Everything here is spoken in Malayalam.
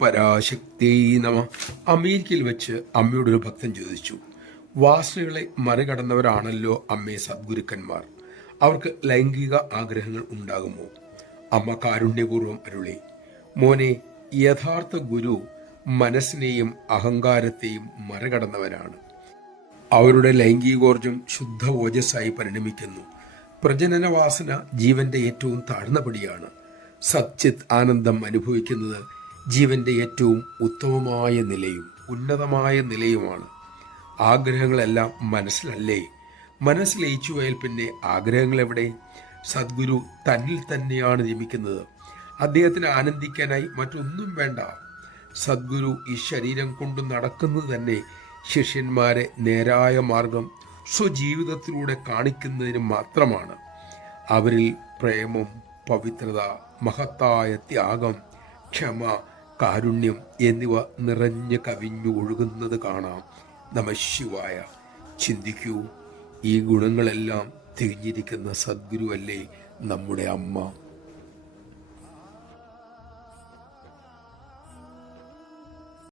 പരാശക്തി നമ. അമേരിക്കയിൽ വെച്ച് അമ്മയോട് ഒരു ഭക്തൻ ചോദിച്ചു, വാസനകളെ മറികടന്നവരാണല്ലോ അമ്മേ സദ്ഗുരുക്കന്മാർ, അവർക്ക് ലൈംഗിക ആഗ്രഹങ്ങൾ ഉണ്ടാകുമോ? അമ്മ കാരുണ്യപൂർവ്വം അരുളി, മോനെ, യഥാർത്ഥ ഗുരു മനസ്സിനെയും അഹങ്കാരത്തെയും മറികടന്നവരാണ്. അവരുടെ ലൈംഗികോർജം ശുദ്ധ ഓജസ്സായി പരിണമിക്കുന്നു. പ്രജനനവാസന ജീവന്റെ ഏറ്റവും താഴ്ന്ന പടിയാണ്. സച്ചിത് ആനന്ദം അനുഭവിക്കുന്നത് ജീവന്റെ ഏറ്റവും ഉത്തമമായ നിലയും ഉന്നതമായ നിലയുമാണ്. ആഗ്രഹങ്ങളെല്ലാം മനസ്സിലല്ലേ? മനസ്സ് ലയിച്ചു പോയാൽ പിന്നെ ആഗ്രഹങ്ങൾ എവിടെ? സദ്ഗുരു തന്നിൽ തന്നെയാണ് രമിക്കുന്നത്. അദ്ദേഹത്തിന് ആനന്ദിക്കാനായി മറ്റൊന്നും വേണ്ട. സദ്ഗുരു ഈ ശരീരം കൊണ്ട് നടക്കുന്നത് തന്നെ ശിഷ്യന്മാരെ നേരായ മാർഗം സ്വജീവിതത്തിലൂടെ കാണിക്കുന്നതിന് മാത്രമാണ്. അവരിൽ പ്രേമം, പവിത്രത, മഹത്തായ ത്യാഗം, ക്ഷമ, കാരുണ്യം എന്നിവ നിറഞ്ഞു കവിഞ്ഞു ഒഴുകുന്നത് കാണാം. നമഃശിവായ. ചിന്തിക്കൂ, ഈ ഗുണങ്ങളെല്ലാം തിരിഞ്ഞിരിക്കുന്ന സദ്ഗുരുവല്ലേ നമ്മുടെ അമ്മ.